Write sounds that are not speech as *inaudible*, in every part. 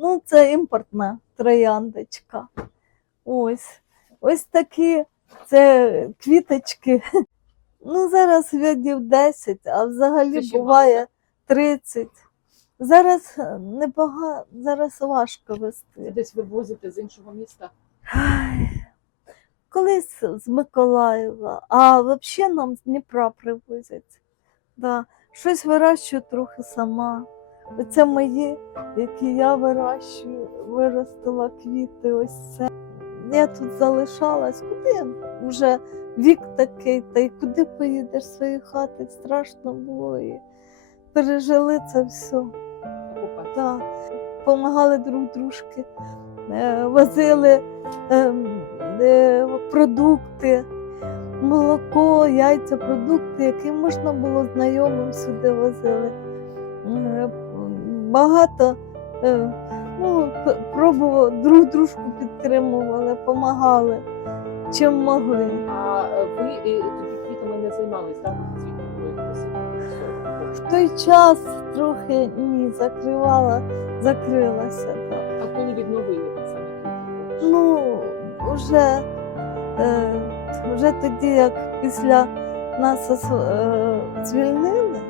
ну, це імпортна трояндочка. Ось. Ось такі це квіточки. *laughs* Ну, зараз видів 10, а взагалі Це буває 30. Зараз е, небагато, зараз важко вести. десь вивозите з іншого міста. Ай, Колись з Миколаєва, а взагалі нам з Дніпра привозять. Да. Щось вирощую трохи сама. Оце мої, які я вирощую, виростила квіти, ось це. Я тут залишалась, куди вже вік такий, та й куди поїдеш з своєї хати, страшно було. І пережили це все. Так, допомагали друг дружки, е, возили ем, е, продукти, молоко, яйця, продукти, які можна було знайомим сюди возили. Багато е, ну, п- пробували, друг дружку підтримували, допомагали, чим могли. А е, ви е, тоді квітами не займались, так? В той час трохи ні, закривала, закрилася. Так. А коли відновили квіти? Ну, вже, е, вже тоді, як після нас е, звільнили,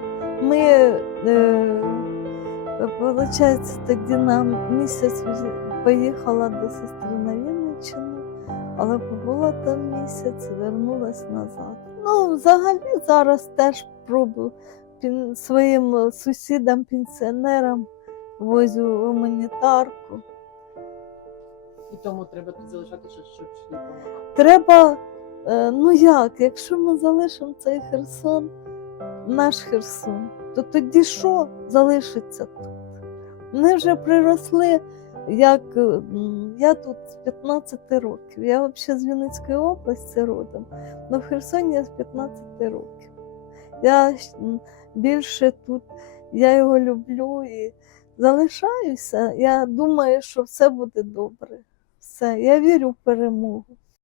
ми, е, виходить, тоді на місяць поїхала до сестри на Вінниччину, але побула там місяць, вернулась назад. Ну, взагалі зараз теж пробую своїм сусідам, пенсіонерам возю гуманітарку. І тому треба тут залишатися, щоб. Треба, е, ну як, якщо ми залишимо цей Херсон, наш Херсон, то тоді що залишиться тут? Вони вже приросли, як е, я тут з 15 років. Я взагалі з Вінницької області родом, але в Херсоні я з 15 років. Я більше тут, я його люблю і залишаюся. Я думаю, що все буде добре. Все, я вірю в перемогу.